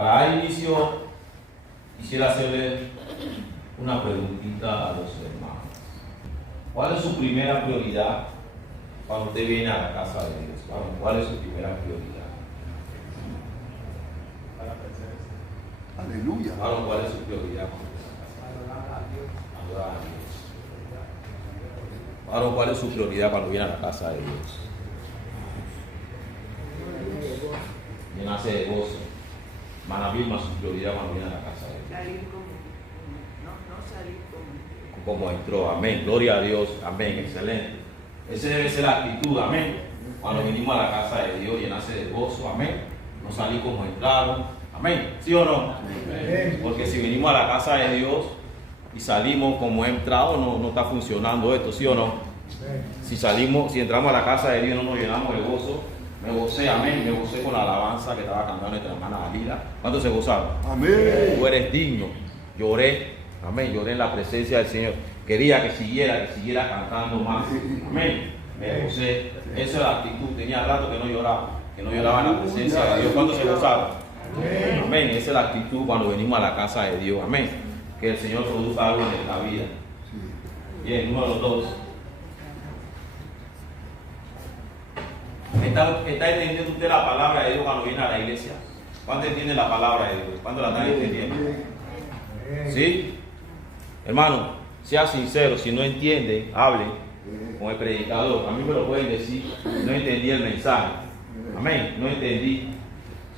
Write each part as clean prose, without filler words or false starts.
Para dar inicio, quisiera hacerle una preguntita a los hermanos. ¿Cuál es su primera prioridad cuando usted viene a la casa de Dios? ¿Cuál es su primera prioridad? Aleluya. ¿Cuál es su prioridad? Adorar a Dios. ¿Cuál es su prioridad cuando viene a la casa de Dios? Llenarse de gozo. Mana Vilma, su prioridad cuando viene a la casa de Dios. Salir no salir como entró, amén, gloria a Dios, amén, excelente. Esa debe ser la actitud, amén. Cuando venimos a la casa de Dios, llenarse de gozo, amén. No salir como entraron, amén, ¿sí o no? Amén. Porque si venimos a la casa de Dios y salimos como entrado, no está funcionando esto, ¿sí o no? Si entramos a la casa de Dios y no nos llenamos de gozo, me gocé, amén, me gocé con la alabanza que estaba cantando nuestra hermana Dalila. ¿Cuántos se gozaron? Amén. Tú eres digno, lloré. Amén, lloré en la presencia del Señor. Quería que siguiera cantando más. Amén. Me gocé. Esa es la actitud. Tenía rato que no lloraba en la presencia de Dios. ¿Cuántos se gozaron? Amén. Esa es la actitud cuando venimos a la casa de Dios. Amén. Que el Señor produzca algo en nuestra vida. Bien, número 2. ¿Está entendiendo usted la palabra de Dios cuando viene a la iglesia? ¿Cuánto entiende la palabra de Dios? ¿Cuánto la están entendiendo? ¿Sí? Hermano, sea sincero, si no entiende, hable con el predicador. A mí me lo pueden decir, no entendí el mensaje. Amén, no entendí.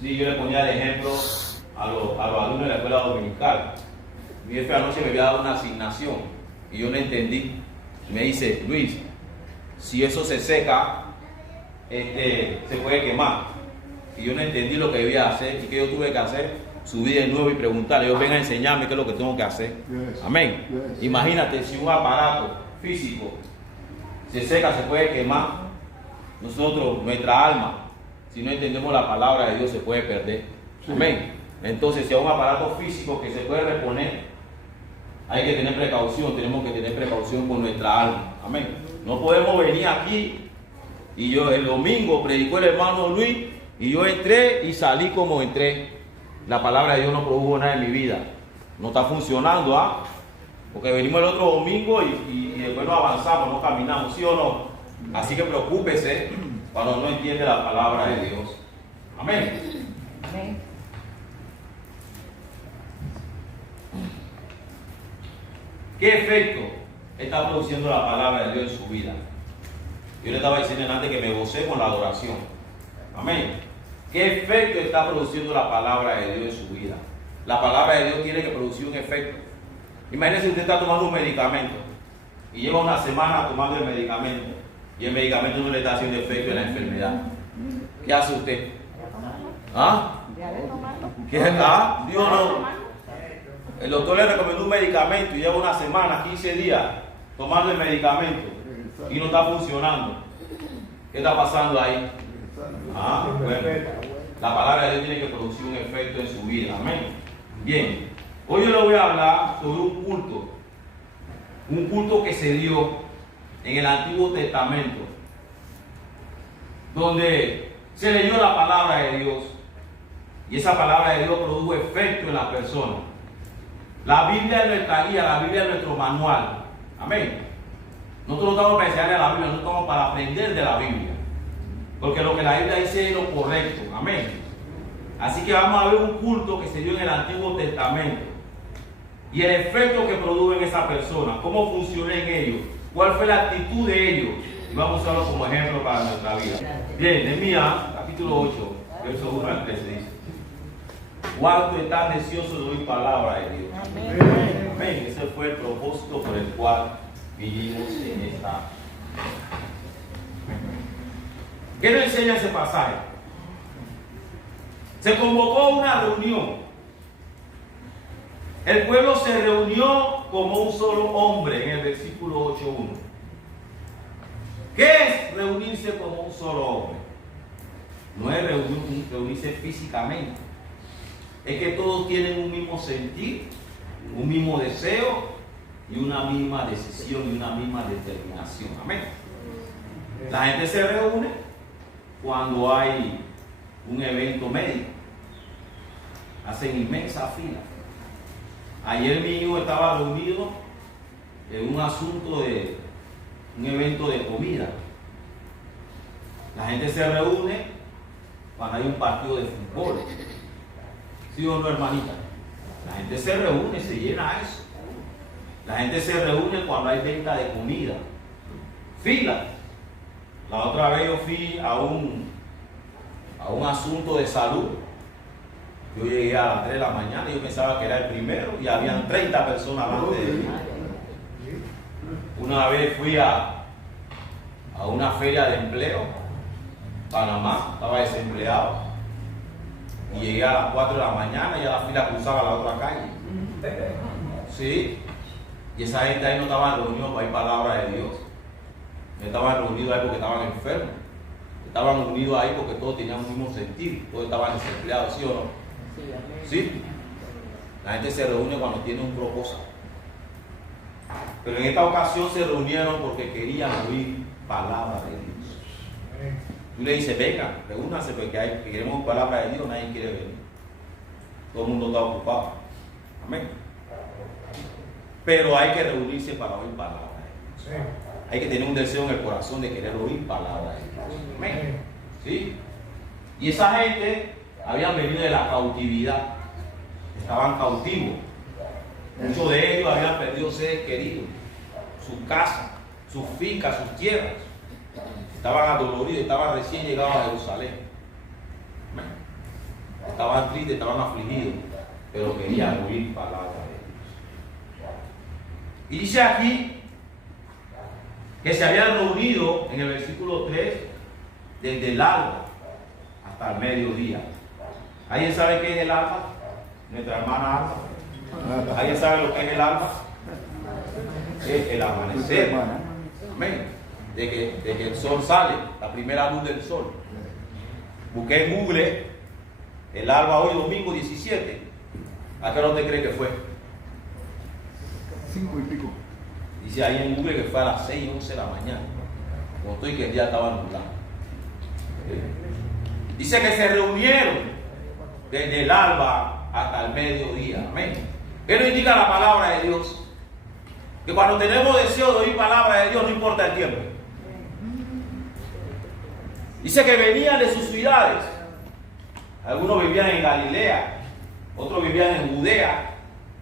Sí, yo le ponía el ejemplo a los alumnos de la escuela dominical. Mi jefe anoche me había dado una asignación y yo no entendí. Me dice, Luis, si eso se seca, se puede quemar. Y yo no entendí lo que debía hacer y que yo tuve que hacer. Subir de nuevo y preguntarle, ellos vengan a enseñarme qué es lo que tengo que hacer. Amén. Imagínate si un aparato físico se seca, se puede quemar. Nosotros, nuestra alma, si no entendemos la palabra de Dios, se puede perder. Amén. Entonces, si hay un aparato físico que se puede reponer, hay que tener precaución. Tenemos que tener precaución con nuestra alma. Amén. No podemos venir aquí y yo el domingo predicó el hermano Luis y yo entré y salí como entré. La palabra de Dios no produjo nada en mi vida. No está funcionando, ¿ah? Porque venimos el otro domingo y después no avanzamos, no caminamos, ¿sí o no? Así que preocúpese cuando no entiende la palabra de Dios. Amén. Amén. ¿Qué efecto está produciendo la palabra de Dios en su vida? Yo le estaba diciendo antes que me gocé con la adoración. Amén. ¿Qué efecto está produciendo la palabra de Dios en su vida? La palabra de Dios tiene que producir un efecto. Imagínese usted está tomando un medicamento y lleva una semana tomando el medicamento y el medicamento no le está haciendo efecto en la enfermedad. ¿Qué hace usted? ¿Ah? ¿Qué? ¿Ah? Dios no. El doctor le recomendó un medicamento y lleva una semana, 15 días tomando el medicamento y no está funcionando. ¿Qué está pasando ahí? Bueno, la palabra de Dios tiene que producir un efecto en su vida. Amén. Bien, hoy yo le voy a hablar sobre un culto que se dio en el Antiguo Testamento, donde se leyó la palabra de Dios y esa palabra de Dios produjo efecto en la persona. La Biblia es nuestra guía, la Biblia es nuestro manual. Amén. Nosotros no estamos para enseñarle a la Biblia, nosotros estamos para aprender de la Biblia. Porque lo que la Biblia dice es lo correcto. Amén. Así que vamos a ver un culto que se dio en el Antiguo Testamento. Y el efecto que produjo en esa persona. Cómo funcionó en ellos. Cuál fue la actitud de ellos. Y vamos a usarlo como ejemplo para nuestra vida. Bien, Nehemías, capítulo 8, verso 1 al 13 dice. Cuánto está deseoso de oír palabra de Dios. Amén. Amén. Ese fue el propósito por el cual vivimos en esta. ¿Qué nos enseña ese pasaje? Se convocó una reunión. El pueblo se reunió como un solo hombre en el versículo 8.1. ¿Qué es reunirse como un solo hombre? No es reunirse físicamente. Es que todos tienen un mismo sentir, un mismo deseo y una misma decisión y una misma determinación. Amén. La gente se reúne cuando hay un evento médico. hacen inmensa fila. Ayer mi hijo estaba reunido en un asunto de un evento de comida. La gente se reúne cuando hay un partido de fútbol. ¿Sí o no, hermanita? La gente se reúne, se llena eso. La gente se reúne cuando hay venta de comida. Fila. La otra vez yo fui a un asunto de salud. Yo llegué a las 3 de la mañana y yo pensaba que era el primero y habían 30 personas antes de mí. Una vez fui a una feria de empleo, Panamá, estaba desempleado. Y llegué a las 4 de la mañana y ya la fila cruzaba la otra calle. Sí. Y esa gente ahí no estaban reunidos para ir palabra de Dios. No estaban reunidos ahí porque estaban enfermos. Estaban unidos ahí porque todos tenían un mismo sentir. Todos estaban desempleados, ¿sí o no? Sí. La gente se reúne cuando tiene un propósito. Pero en esta ocasión se reunieron porque querían oír palabra de Dios. Tú le dices, venga, reúnanse porque queremos palabra de Dios, nadie quiere venir. Todo el mundo está ocupado. Amén. Pero hay que reunirse para oír palabra de Dios. Hay que tener un deseo en el corazón de querer oír palabra de Dios. Amén. ¿Sí? Y esa gente habían venido de la cautividad. Estaban cautivos. Muchos de ellos habían perdido seres queridos, su casa, sus fincas, sus tierras. Estaban adoloridos, estaban recién llegados a Jerusalén. Estaban tristes, estaban afligidos, pero querían oír palabra de Dios. Y dice aquí que se habían reunido en el versículo 3 desde el alba hasta el mediodía. ¿Alguien sabe qué es el alba? Nuestra hermana Alba. ¿Alguien sabe lo que es el alba? Es el amanecer. Amén. De que el sol sale, la primera luz del sol. Busqué en Google el alba hoy domingo 17. ¿A qué hora te cree que fue? 5 y pico. Dice ahí en Google que fue a las 6 y 11 de la mañana. Como estoy que el día estaba nublado. Dice que se reunieron desde el alba hasta el mediodía. Amén. ¿Qué nos indica la palabra de Dios? Que cuando tenemos deseo de oír palabra de Dios, no importa el tiempo. Dice que venían de sus ciudades. Algunos vivían en Galilea, otros vivían en Judea,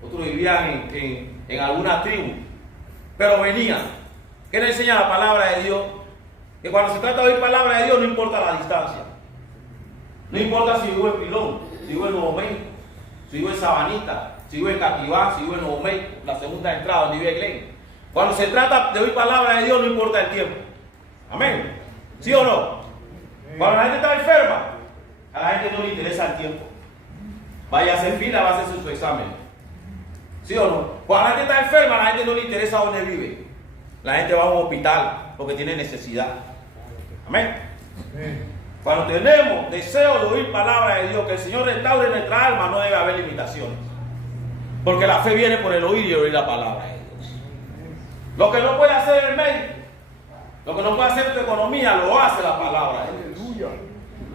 otros vivían en alguna tribu. Pero venían. ¿Qué nos enseña la palabra de Dios? Que cuando se trata de oír palabra de Dios, no importa la distancia. No importa si vivo en Pilón, si vivo en Nuevo México, si vivo en Sabanita, si vivo en Cativá, si vivo en Nuevo México, la segunda entrada donde vive Glen. Cuando se trata de oír palabra de Dios, no importa el tiempo. Amén. ¿Sí o no? Cuando la gente está enferma, a la gente no le interesa el tiempo. Vaya a hacer fila, va a hacer su examen. ¿Sí o no? Cuando la gente está enferma, a la gente no le interesa dónde vive. La gente va a un hospital porque tiene necesidad. Amén. Cuando tenemos deseo de oír palabra de Dios, que el Señor restaure nuestra alma, no debe haber limitaciones. Porque la fe viene por el oír y oír la palabra de Dios. Lo que no puede hacer el médico, lo que no puede hacer tu economía, lo hace la palabra de Dios.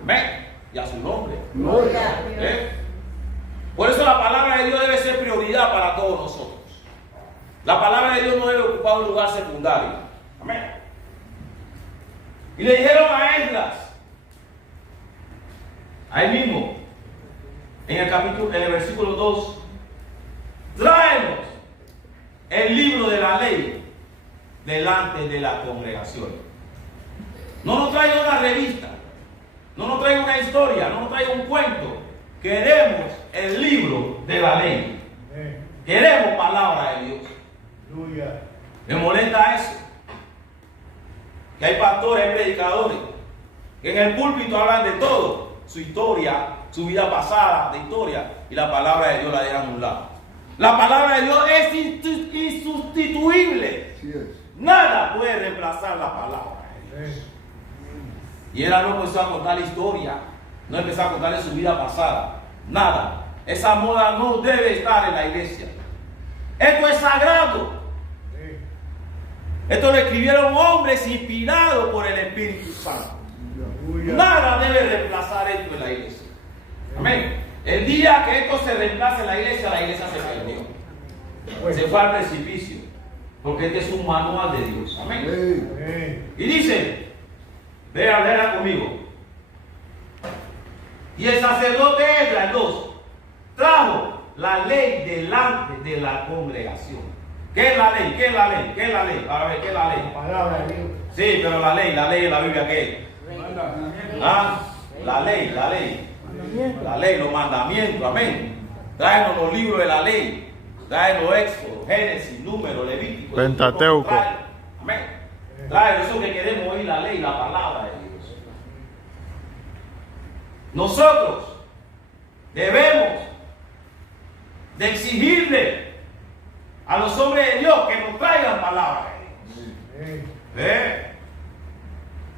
Amén. Y a su nombre. Gloria. Por eso la palabra de Dios debe ser prioridad para todos nosotros. La palabra de Dios no debe ocupar un lugar secundario. Amén. Y le dijeron a Esdras, ahí mismo, en el versículo 2, tráenos el libro de la ley delante de la congregación. No nos traiga una revista, no nos traiga una historia, no nos traiga un cuento. Queremos el libro de la ley. Queremos palabra de Dios. Me molesta eso. Que hay pastores, hay predicadores que en el púlpito hablan de todo, su historia, su vida pasada, de historia, y la palabra de Dios la dejan a un lado. La palabra de Dios es insustituible. Sí es. Nada puede reemplazar la palabra de Dios. Y él no empezó a contar la historia, no empezó a contarle su vida pasada. Nada. Esa moda no debe estar en la iglesia. Esto es sagrado. Esto lo escribieron hombres inspirados por el Espíritu Santo. Nada debe reemplazar esto en la iglesia. Amén. El día que esto se reemplace en la iglesia se perdió. Se fue al precipicio. Porque este es un manual de Dios. Amén. Y dice, léala conmigo. Y el sacerdote Esdras, 2, trajo la ley delante de la congregación. ¿Qué es la ley? ¿Qué es la ley? ¿Qué es la ley? Para ver, ¿qué es la ley? Palabra de Dios. Sí, pero la ley de la Biblia, ¿qué es? ¿Ah? La ley. La ley, los mandamientos, amén. Tráenos los libros de la ley. Tráenos Éxodo, Génesis, Número, Levítico. Pentateuco. Amén. Tráenos eso que queremos oír, la ley, la palabra de Dios. Nosotros debemos de exigirle a los hombres de Dios que nos traigan palabra de Dios.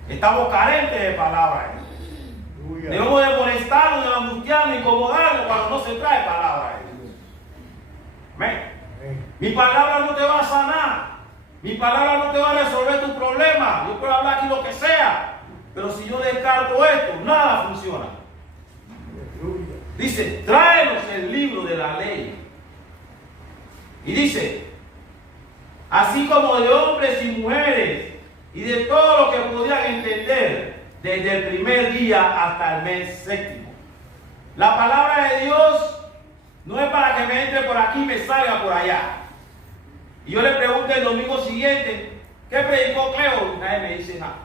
Estamos carentes de palabra de Dios. Debemos de molestarnos, de angustiarnos, incomodarnos cuando no se trae palabra de Dios. Amén. Mi palabra no te va a sanar. Mi palabra no te va a resolver tu problema. Yo puedo hablar aquí lo que sea. Pero si yo descarto esto, nada funciona. Dice, tráenos el libro de la ley. Y dice, así como de hombres y mujeres y de todo lo que podían entender desde el primer día hasta el mes séptimo. La palabra de Dios no es para que me entre por aquí y me salga por allá. Y yo le pregunto el domingo siguiente, ¿qué predicó Cleo? Y nadie me dice nada.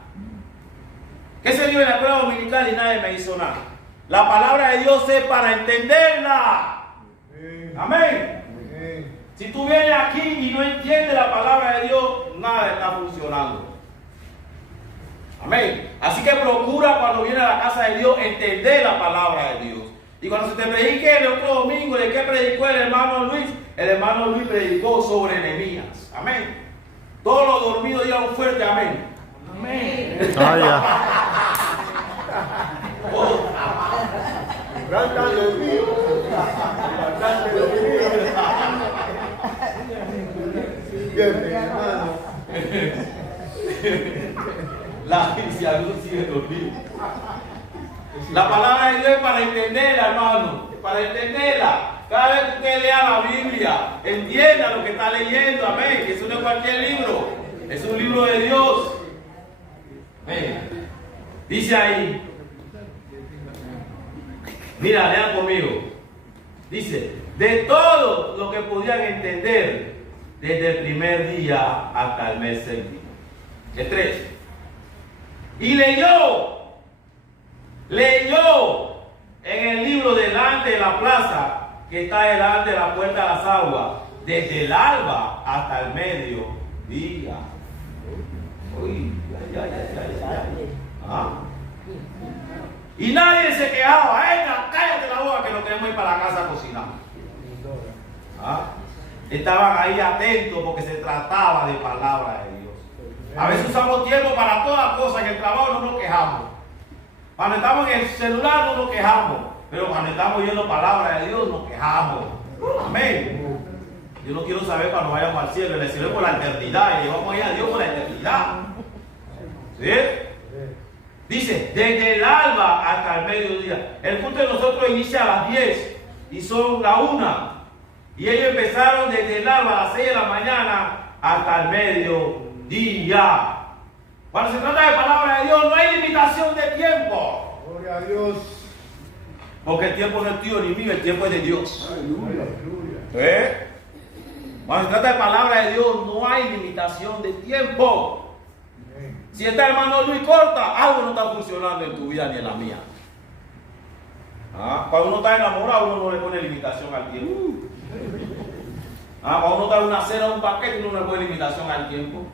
¿Qué se dio en la escuela dominical? Y nadie me hizo nada. La palabra de Dios es para entenderla. Amén. Si tú vienes aquí y no entiendes la palabra de Dios, nada está funcionando. Amén. Así que procura cuando vienes a la casa de Dios entender la palabra de Dios. Y cuando se te predique el otro domingo, ¿de qué predicó el hermano Luis? El hermano Luis predicó sobre Nehemías. Amén. Todos los dormidos digan un fuerte amén. Amén. La palabra de Dios es para entenderla, hermano. Para entenderla. Cada vez que usted lea la Biblia, entienda lo que está leyendo. Amén. Que eso no es cualquier libro. Es un libro de Dios. Amén. Dice ahí. Mira, lean conmigo. Dice, de todo lo que podían entender desde el primer día hasta el mes séptimo. El 3. Y leyó en el libro delante de la plaza que está delante de la puerta de las aguas, desde el alba hasta el mediodía. Uy, ¿Ah? Y nadie se quejaba. Venga, cállate la boca que nos tenemos que ir para la casa a cocinar. ¿Ah? Estaban ahí atentos porque se trataba de palabra de Dios. A veces usamos tiempo para todas cosas. En el trabajo no nos quejamos. Cuando estamos en el celular no nos quejamos. Pero cuando estamos oyendo palabra de Dios nos quejamos. Amén. Yo no quiero saber cuando vayamos al cielo. El cielo es por la eternidad. Y llevamos ahí a Dios por la eternidad. ¿Sí? Dice, desde el alba hasta el mediodía. El culto de nosotros inicia a las 10 y son la 1. Y ellos empezaron desde el alba a las 6 de la mañana hasta el mediodía. Cuando se trata de palabra de Dios, no hay limitación de tiempo. Gloria a Dios. Porque el tiempo no es tuyo ni mío, el tiempo es de Dios. Aleluya. Cuando se trata de palabra de Dios, no hay limitación de tiempo. Si está hermano Luis corta, algo no está funcionando en tu vida ni en la mía. Cuando uno está enamorado, uno no le pone limitación al tiempo. Cuando uno está en una cena o un paquete, uno no le pone limitación al tiempo.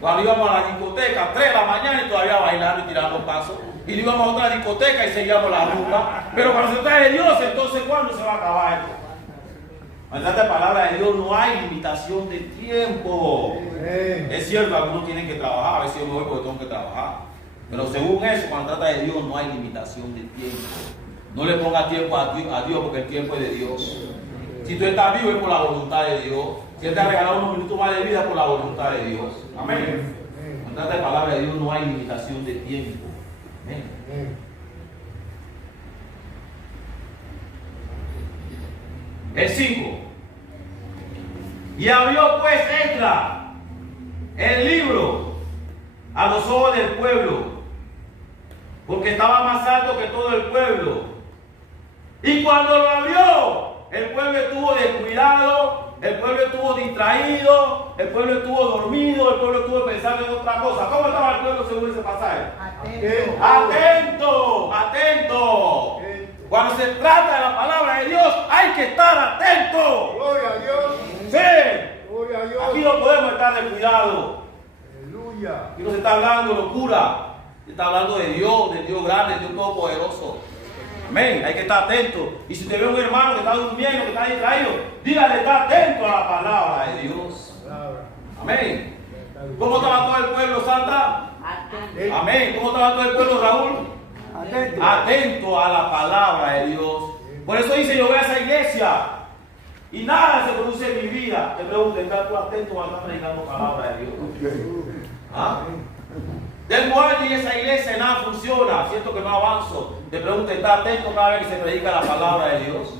Cuando íbamos a la discoteca, 3 de la mañana y todavía bailando y tirando pasos. Y íbamos a otra discoteca y seguíamos la rumba. Pero cuando se trata de Dios, entonces ¿cuándo se va a acabar esto? Cuando se trata de palabra de Dios, no hay limitación de tiempo. Es cierto, algunos tienen que trabajar, a veces yo me voy porque tengo que trabajar. Pero según eso, cuando trata de Dios, no hay limitación de tiempo. No le ponga tiempo a Dios porque el tiempo es de Dios. Si tú estás vivo es por la voluntad de Dios. Si Él te ha regalado unos minutos más de vida es por la voluntad de Dios. Amén. Cuando trata de palabra de Dios, no hay limitación de tiempo. Amén. El 5. Y abrió pues Esdras el libro a los ojos del pueblo, porque estaba más alto que todo el pueblo. Y cuando lo abrió, el pueblo estuvo descuidado, el pueblo estuvo distraído, el pueblo estuvo dormido, el pueblo estuvo pensando en otra cosa. ¿Cómo estaba el pueblo según ese pasaje? Atento. Atento, atento. Cuando se trata de la palabra de Dios, hay que estar atento. Gloria a Dios. Sí. Gloria a Dios. Aquí no podemos estar descuidados. Aleluya. Aquí no se está hablando locura. Se está hablando de Dios grande, de Dios todopoderoso. Amén. Hay que estar atento. Y si usted ve a un hermano que está durmiendo, que está distraído, dígale, está atento a la palabra de Dios. Palabra. Amén. ¿Cómo estaba todo el pueblo, Santa? Atento. Amén. ¿Cómo estaba todo el pueblo, Raúl? Atento. Atento a la palabra de Dios. Por eso dice, yo voy a esa iglesia y nada se produce en mi vida. Te pregunto, ¿estás tú atento cuando estás predicando palabra de Dios? ¿Ah? Tengo años en esa iglesia y nada funciona, siento que no avanzo. Te pregunto, ¿estás atento cada vez que se predica la palabra de Dios?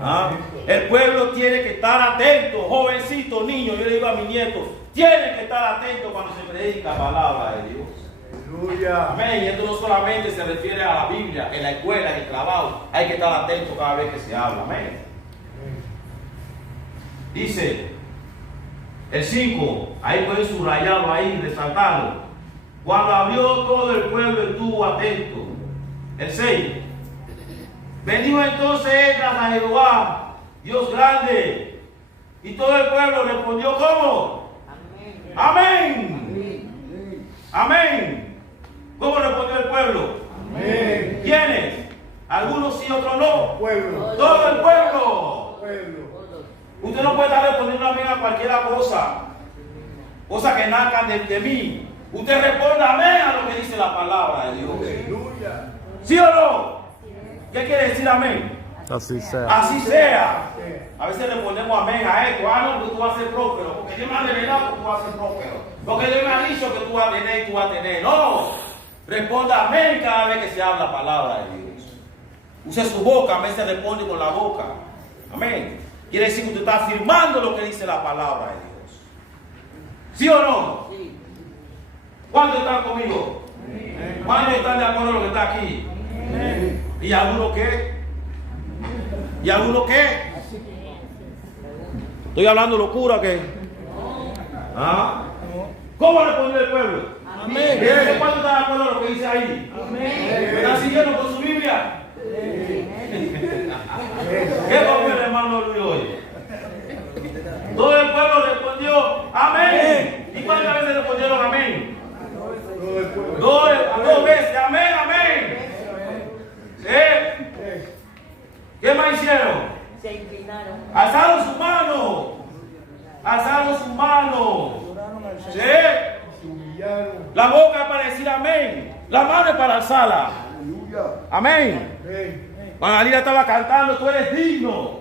¿Ah? El pueblo tiene que estar atento, jovencito, niño, yo le digo a mi nieto, tiene que estar atento cuando se predica la palabra de Dios. Aleluya. Amén. Y esto no solamente se refiere a la Biblia, en la escuela, en el trabajo, hay que estar atento cada vez que se habla. Amén. Dice el 5, ahí pueden subrayarlo, ahí, resaltarlo. Cuando abrió todo el pueblo estuvo atento. El 6. Bendijo entonces Esdras a Jehová, Dios grande. Y todo el pueblo respondió ¿cómo? Amén. Amén. Amén. ¿Cómo respondió el pueblo? Amén. ¿Quiénes? Algunos sí, otros no. Pueblo. Todo el pueblo. Pueblo. Usted no puede estar respondiendo amén a cualquier cosa. Cosas que nazcan de mí. Usted responda amén a lo que dice la palabra de Dios. Aleluya. ¿Sí o no? ¿Qué quiere decir amén? Así sea. Así sea. A veces le ponemos amén a esto. Ah, no, que tú vas a ser próspero. Porque Dios me ha revelado que tú vas a ser próspero. Porque Dios me ha dicho que tú vas a tener y tú vas a tener. No. Responda amén cada vez que se habla la palabra de Dios. Use su boca, amén se responde con la boca. Amén. Quiere decir que usted está afirmando lo que dice la palabra de Dios. ¿Sí o no? Sí. ¿Cuántos están conmigo? ¿Cuántos están de acuerdo con lo que está aquí? ¿Y algunos qué? ¿Y algunos qué? ¿Estoy hablando locura qué? ¿Ah? ¿Cómo respondió el pueblo? Amén. ¿Cuántos están de acuerdo con lo que dice ahí? ¿Me están siguiendo con su Biblia? ¿Qué pasó el hermano Luis hoy? Todo el pueblo respondió amén. ¿Y cuántas veces respondieron amén? Todo el pueblo. Dos veces, amén, amén. ¿Sí? ¿Qué más hicieron? Se inclinaron. Alzaron su mano. Alzaron su mano. ¿Sí? Se humillaron. La boca es para decir amén. La mano es para alzarla. Aleluya. Amén. Amén. Cuando Alida estaba cantando, tú eres digno.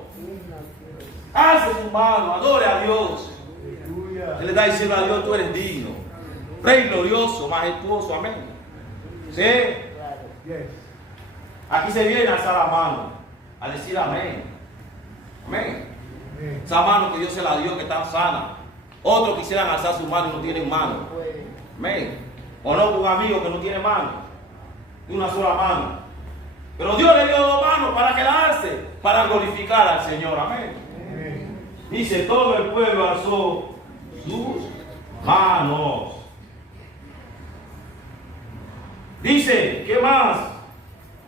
Alce su mano, adore a Dios. Aleluya. Él le está diciendo a Dios, tú eres digno. Rey glorioso, majestuoso, amén. ¿Sí? Yes. Aquí se viene a alzar la mano, a decir amén. Amén. Amén. Esa mano que Dios se la dio, que está sana. Otros quisieran alzar su mano y no tienen mano. Amén. O no, un amigo que no tiene mano, de una sola mano. Pero Dios le dio dos manos para que la alce, para glorificar al Señor. Amén. Amén. Dice, todo el pueblo alzó sus manos. Dice, ¿qué más?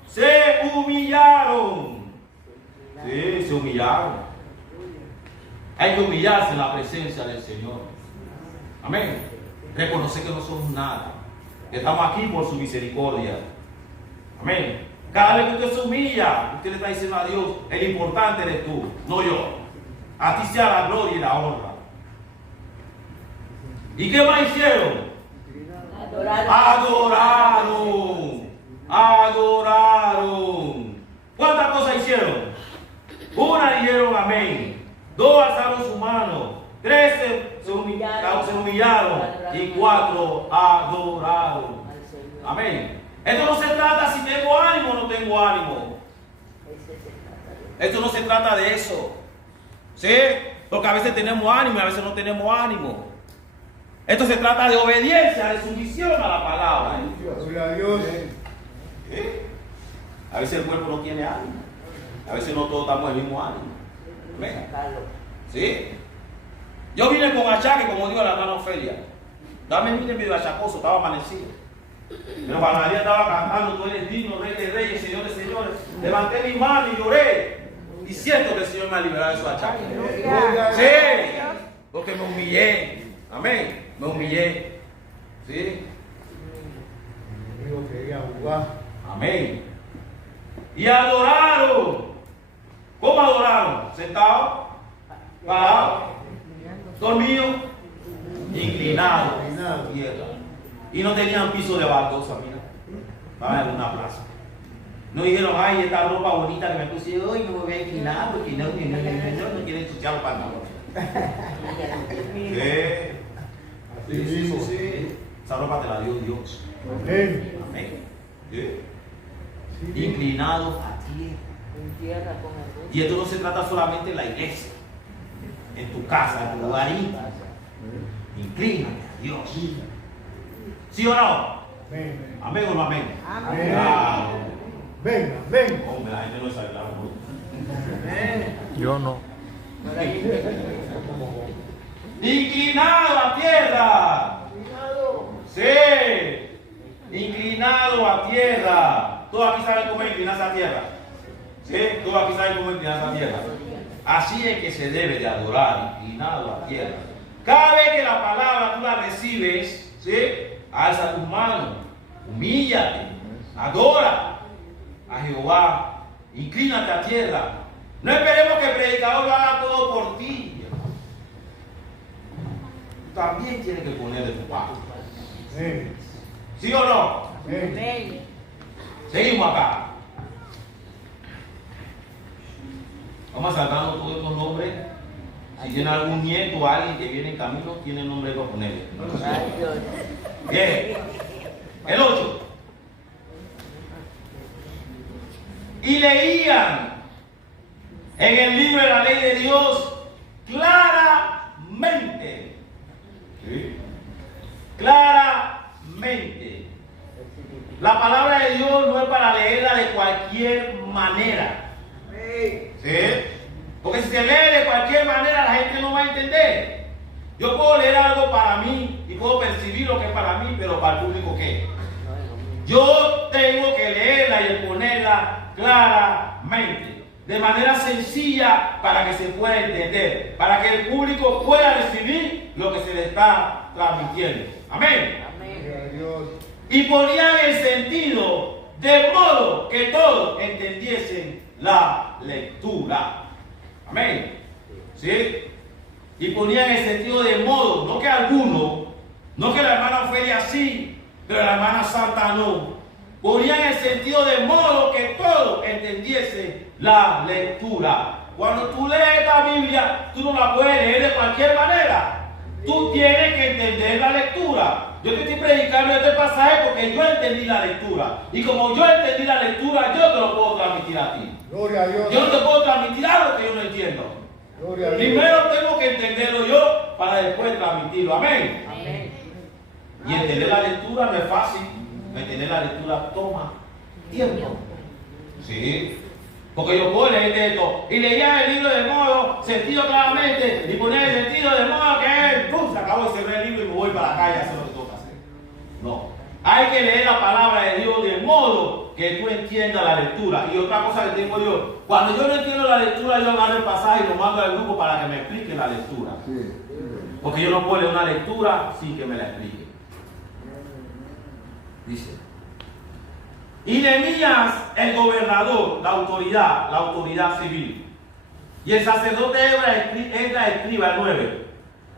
Se humillaron. Sí, se humillaron. Hay que humillarse en la presencia del Señor. Amén. Reconocer que no somos nada. Que estamos aquí por su misericordia. Amén. Cada vez que usted se humilla, usted le está diciendo a Dios, el importante eres tú, no yo. A ti sea la gloria y la honra. ¿Y qué más hicieron? Adoraron. Adoraron. ¿Cuántas cosas hicieron? Una dijeron amén. Dos alzaron su mano. Tres se humillaron. Y cuatro adoraron. Amén. Esto no se trata si tengo ánimo o no tengo ánimo. Esto no se trata de eso. ¿Sí? Porque a veces tenemos ánimo y a veces no tenemos ánimo. Esto se trata de obediencia, de sumisión a la palabra. Gloria a Dios. A veces el cuerpo no tiene ánimo. A veces no todos estamos en el mismo ánimo. Amén. ¿Sí? Yo vine con achaque, como dijo la hermana Ofelia. También vine medio achacoso, estaba amanecido. Pero cuando María estaba cantando, tú eres digno, rey de reyes, señores, señores. Levanté mi mano y lloré. Y siento que el Señor me ha liberado de su achaque. Sí, porque me humillé. Amén. Me humillé. Sí. Yo quería jugar. Amén. Y adoraron. ¿Cómo adoraron? Sentado, parado, dormido, inclinado, tierra. Y no tenían piso de baldosa, mira. Estaban en una plaza. No dijeron, ay, esta ropa bonita que me puse hoy, no me voy a inclinar porque no quieren ensuciar los pantalones. Sí. Esa ropa te la dio Dios. Amén. Amén. Sí. Inclinado a tierra. Y esto no se trata solamente en la iglesia, en tu casa, en tu lugar íntimo. Inclínate a Dios. ¿Sí o no? Amén. Amén o no amén. Amén. Ah, Venga, venga. hombre, la gente no sabe la Yo no. Inclinado a tierra. Sí. Inclinado a tierra. Todos aquí saben cómo inclinarse a tierra. ¿Sí? Todos aquí saben cómo inclinarse a tierra. Así es que se debe de adorar, inclinado a tierra. Cada vez que la palabra tú la recibes, ¿sí? Alza tus manos, humíllate, adora a Jehová, inclínate a tierra. No esperemos que el predicador lo haga todo por ti. Tú también tienes que poner de tu parte. Amén. ¿Sí o no? Amén. Seguimos acá. Vamos sacando todos estos nombres. Si tiene algún nieto o alguien que viene en camino, tiene nombre para ponerle. Bien. El 8. Y leían en el libro de la ley de Dios claramente. ¿Sí? Claramente. La palabra de Dios no es para leerla de cualquier manera. ¿Sí? Porque si se lee de cualquier manera, la gente no va a entender. Yo puedo leer algo para mí y puedo percibir lo que es para mí, pero para el público, ¿qué? Yo tengo que leerla y exponerla claramente, de manera sencilla, para que se pueda entender, para que el público pueda recibir lo que se le está transmitiendo. Amén. Gloria a Dios. Y ponían el sentido de modo que todos entendiesen la lectura. Amén. ¿Sí? Y ponían el sentido de modo, no que alguno, no que la hermana Ofelia sí, pero la hermana Santa no. Ponían el sentido de modo que todos entendiesen la lectura. Cuando tú lees esta Biblia, tú no la puedes leer de cualquier manera. Tú tienes que entender la lectura. Yo te estoy predicando este pasaje porque yo entendí la lectura. Y como yo entendí la lectura, yo te lo puedo transmitir a ti. Gloria a Dios. Yo no te puedo transmitir algo que yo no entiendo. Gloria a Dios. Primero tengo que entenderlo yo para después transmitirlo. Amén. Amén. Y entender la lectura no es fácil. Entender la lectura toma tiempo. Sí. Porque yo puedo leer de esto. Y leía el libro de modo, sentido claramente, y ponía el sentido de modo que ¡pum! Se acabó de cerrar el libro y me voy para la calle a hacer lo que tengo que hacer. No. Hay que leer la palabra de Dios de modo que tú entiendas la lectura. Y otra cosa que tengo yo, cuando yo no entiendo la lectura, yo agarro el pasaje y lo mando al grupo para que me explique la lectura. Porque yo no puedo leer una lectura sin que me la explique. Dice. Y Nehemías, el gobernador, la autoridad civil, y el sacerdote Esdras, escriba, el 9,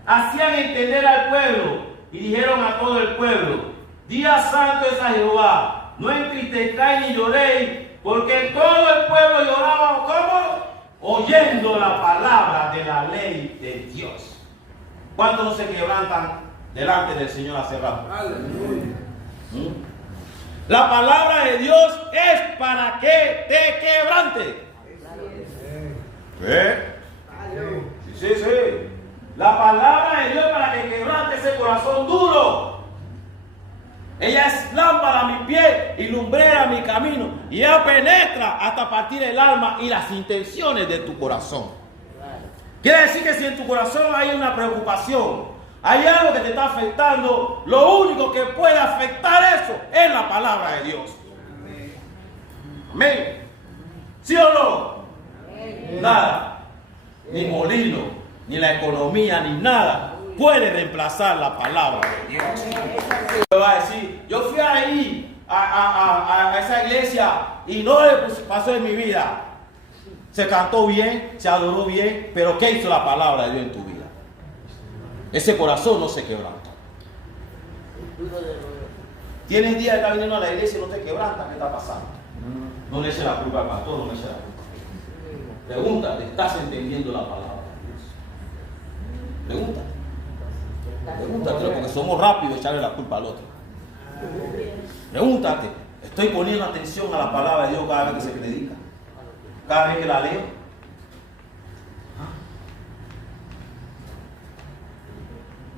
hacían entender al pueblo y dijeron a todo el pueblo: día santo es a Jehová, no entristezcáis ni lloréis, porque todo el pueblo lloraba, ¿cómo? Oyendo la palabra de la ley de Dios. ¿Cuántos no se quebrantan delante del Señor hace rato? La palabra de Dios es para que te quebrantes. Sí, sí, sí. La palabra de Dios es para que quebrante ese corazón duro. Ella es lámpara a mi pie y lumbrera a mi camino. Y ella penetra hasta partir el alma y las intenciones de tu corazón. Quiere decir que si en tu corazón hay una preocupación, hay algo que te está afectando, lo único que puede afectar eso es la palabra de Dios. Amén. ¿Sí o no? Nada. Ni molino, ni la economía, ni nada puede reemplazar la palabra de Dios. Va a decir, yo fui ahí a esa iglesia y no le pasó en mi vida. Se cantó bien, se adoró bien, pero ¿qué hizo la palabra de Dios en tu vida? Ese corazón no se quebranta. Tienes días de estar viniendo a la iglesia y no te quebranta, ¿qué está pasando? No le eches la culpa al pastor, no le eches la culpa. Pregúntate, ¿estás entendiendo la palabra de Dios? Pregúntate, porque somos rápidos en echarle la culpa al otro. Pregúntate, ¿estoy poniendo atención a la palabra de Dios cada vez que se predica? Cada vez que la leo.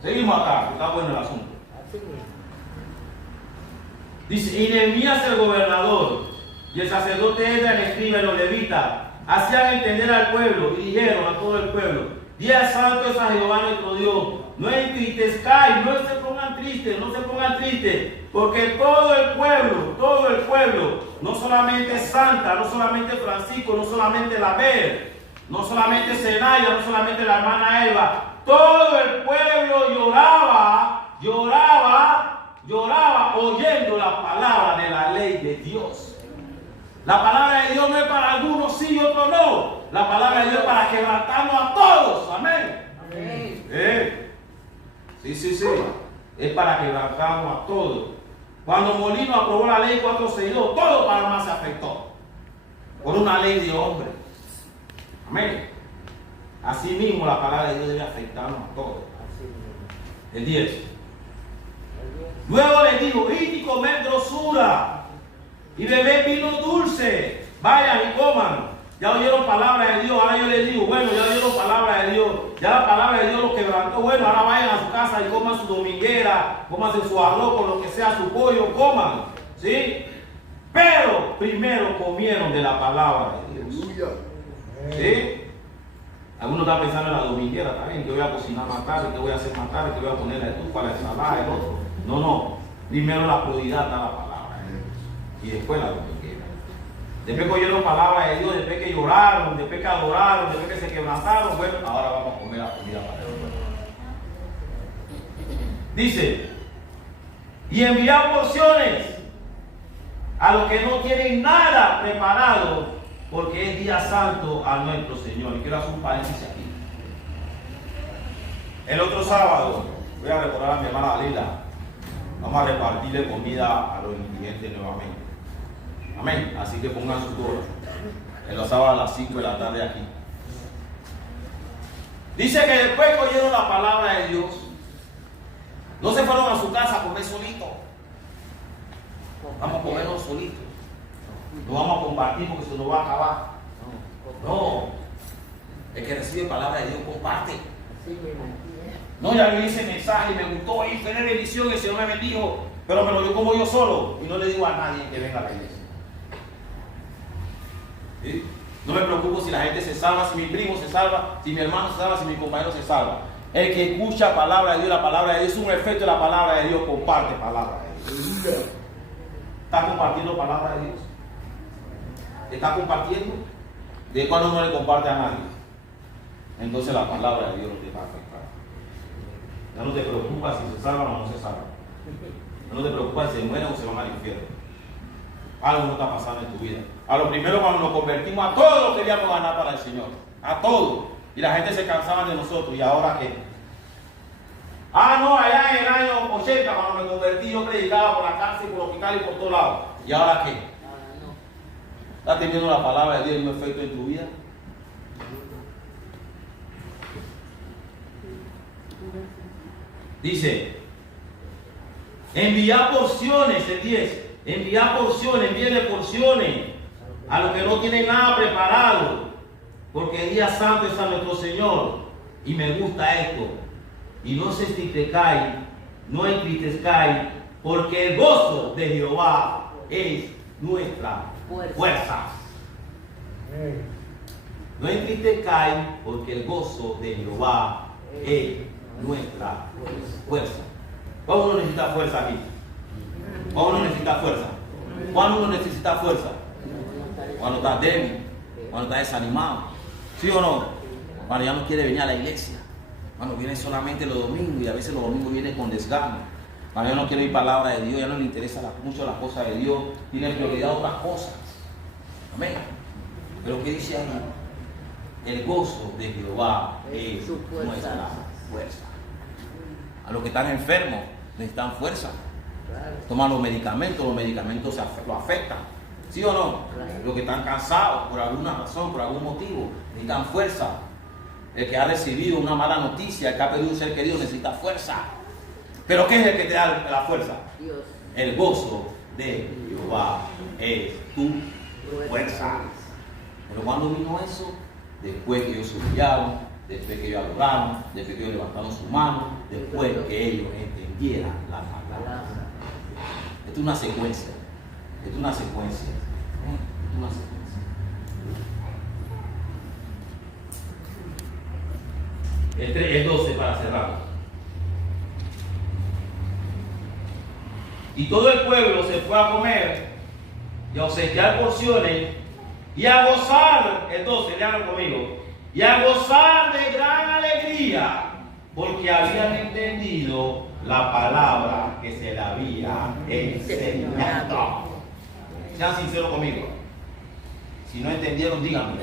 Seguimos acá, está bueno el asunto. Dice, y Nehemías el gobernador y el sacerdote Esdras el escriba y los levitas hacían entender al pueblo y dijeron a todo el pueblo: Día santo es a Jehová nuestro Dios, no entristezcáis, no se pongan tristes, porque todo el pueblo, no solamente Santa, no solamente Francisco, no solamente Laver, no solamente Senaya, no solamente la hermana Eva, todo el pueblo lloraba oyendo la palabra de la ley de Dios. La palabra de Dios no es para algunos sí y otros no. La palabra de Dios es para quebrantarnos a todos. Amén. Sí. Es para quebrantarnos a todos. Cuando Molino aprobó la ley 462, todo Panamá se afectó por una ley de hombre. Amén. Así mismo la palabra de Dios debe afectarnos a todos. El 10. Luego les dijo: id y comed grosura y bebed vino dulce. Vayan y coman. Ya oyeron palabra de Dios. Ahora yo les digo, bueno, ya oyeron palabra de Dios. Ya la palabra de Dios los quebrantó. Bueno, ahora vayan a su casa y coman su dominguera, coman su arroz, con lo que sea, su pollo, coman. ¿Sí? Pero primero comieron de la palabra de Dios. ¿Sí? Algunos están pensando en la dominguera, está bien, que voy a cocinar más tarde, que voy a hacer más tarde, que voy a poner la estufa, la ensalada, el otro. No. Primero la prioridad da la palabra de Dios. Y después la dominguera. Después que oyeron palabra de Dios, después que lloraron, después que adoraron, después que se quebrantaron, bueno, ahora vamos a comer la comida para Dios. Dice, y enviar porciones a los que no tienen nada preparado, porque es día santo a nuestro Señor. Y quiero hacer un paréntesis aquí. El otro sábado voy a recordar a mi hermana Dalila. Vamos a repartirle comida a los indigentes nuevamente. Amén. Así que pongan sus horas. En los sábados a las 5 de la tarde aquí. Dice que después que oyeron la palabra de Dios, no se fueron a su casa a comer solitos. Vamos a comernos solitos. No vamos a compartir porque se nos va a acabar. No. El que recibe palabra de Dios comparte. No, ya le hice mensaje y me gustó y fue de bendición, el Señor me bendijo, pero me lo dio como yo solo y no le digo a nadie que venga a la iglesia. ¿Sí? No me preocupo si la gente se salva, si mi primo se salva, si mi hermano se salva, si mi compañero se salva. El que escucha palabra de Dios, la palabra de Dios es un efecto de la palabra de Dios, comparte palabra de Dios. ¿Está compartiendo palabra de Dios? ¿Está compartiendo? ¿De cuándo no le comparte a nadie? Entonces la palabra de Dios te va a afectar. Ya no te preocupas si se salvan o no se salvan. Ya no te preocupas si se mueren o se van al infierno. Algo no está pasando en tu vida. A lo primero, cuando nos convertimos, a todos queríamos ganar para el Señor. A todos. Y la gente se cansaba de nosotros. ¿Y ahora qué? No, allá en el año 80, cuando me convertí, yo predicaba por la cárcel, por el hospital y por todos lados. ¿Y ahora qué? ¿Estás teniendo la palabra de Dios y un efecto en tu vida? Dice, enviar porciones, el 10. Enviar porciones, envíenle porciones a los que no tienen nada preparado. porque el día santo es a nuestro Señor. Y me gusta esto. Y no se entristezcáis, no entristezcáis, porque el gozo de Jehová es nuestra fuerza. No entristezcáis, porque el gozo de Jehová es nuestra fuerza. ¿Cuándo uno necesita fuerza aquí? ¿Cuándo uno necesita fuerza? ¿Cuándo uno necesita fuerza? Cuando está débil, cuando está desanimado. ¿Sí o no? Cuando ya no quiere venir a la iglesia. Cuando viene solamente los domingos y a veces los domingos viene con desgano. Cuando ya no quiere oír palabra de Dios, ya no le interesa mucho las cosas de Dios, tiene prioridad a otras cosas. Amén. Pero ¿qué dice ahí? El gozo de Jehová es nuestra fuerza. A los que están enfermos necesitan fuerza. Toman los medicamentos lo afectan. ¿Sí o no? Los que están cansados por alguna razón, por algún motivo, necesitan fuerza. El que ha recibido una mala noticia, el que ha perdido un ser querido, necesita fuerza. ¿Pero qué es el que te da la fuerza? Dios. El gozo de Jehová es tu fuerza. Pero cuando vino eso, después que ellos se humillaron, después que ellos adoraron, después que ellos levantaron su mano, después que ellos entendieran la palabra. Esto es una secuencia. Esto es una secuencia. Esto es una secuencia. El 12 para cerrar. Y todo el pueblo se fue a comer y a obsequiar porciones y a gozar, el 12, lean conmigo, y a gozar de gran alegría, porque habían entendido la palabra que se le había enseñado. Sean sinceros conmigo. Si no entendieron, díganme.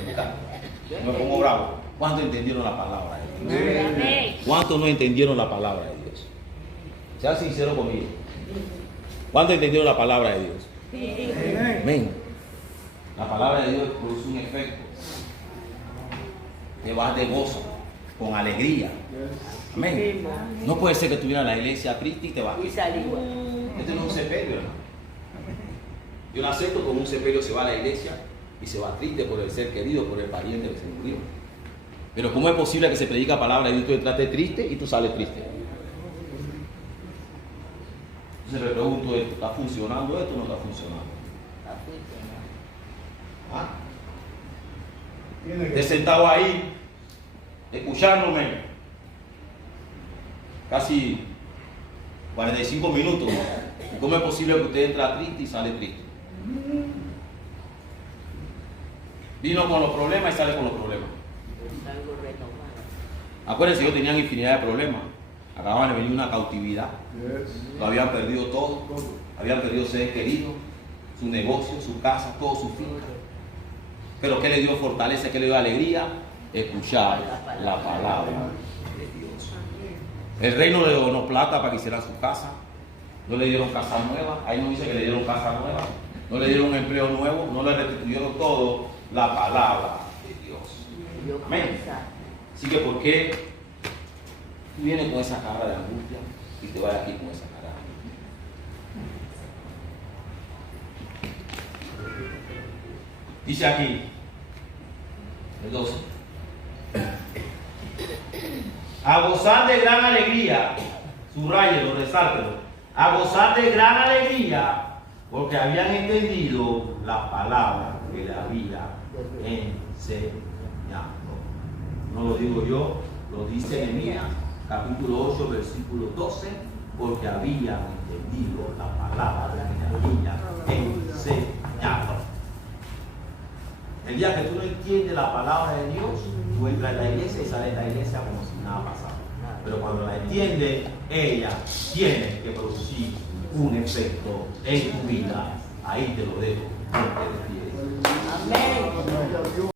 No me pongo bravo. ¿Cuántos entendieron la palabra de Dios? ¿Cuántos no entendieron la palabra de Dios? Sean sinceros conmigo. ¿Cuántos entendieron la palabra de Dios? Amén. La palabra de Dios produce un efecto. Te vas de gozo, con alegría. Amén. No puede ser que estuviera en la iglesia triste y te vas. Este no es un sepelio, hermano. Yo lo acepto como un sepelio, se va a la iglesia y se va triste por el ser querido, por el pariente que se murió. Pero ¿cómo es posible que se predica palabra de Dios y tú te trates triste y tú sales triste? Entonces me pregunto esto, ¿está funcionando esto o no está funcionando? ¿Ah? Esté sentado ahí, escuchándome, casi 45 minutos. ¿Cómo es posible que usted entra triste y sale triste? Vino con los problemas y sale con los problemas. Acuérdense, ellos tenían infinidad de problemas. Acababan de venir una cautividad. Lo habían perdido todo. Habían perdido seres queridos, su negocio, su casa, todo su finca. Pero ¿qué le dio fortaleza? ¿Qué le dio alegría? Escuchar la palabra de Dios. El reino le donó plata para que hiciera su casa. No le dieron casa nueva. Ahí no dice que le dieron casa nueva. No le dieron un empleo nuevo. No le restituyeron todo. La palabra de Dios. Amén. Así que ¿por qué tú vienes con esa cara de angustia y te vas aquí con esa cara de angustia? Dice aquí, el 12. A gozar de gran alegría, subrayelo, resáltelo. A gozar de gran alegría, porque habían entendido la palabra que le había enseñado. No lo digo yo, lo dice Nehemías, capítulo 8, versículo 12, porque habían entendido la palabra que le había enseñado. El día que tú no entiendes la palabra de Dios, tú entras en la iglesia y sales de la iglesia como si nada pasara. Pero cuando la entiendes, ella tiene que producir un efecto en tu vida. Ahí te lo dejo. Amén.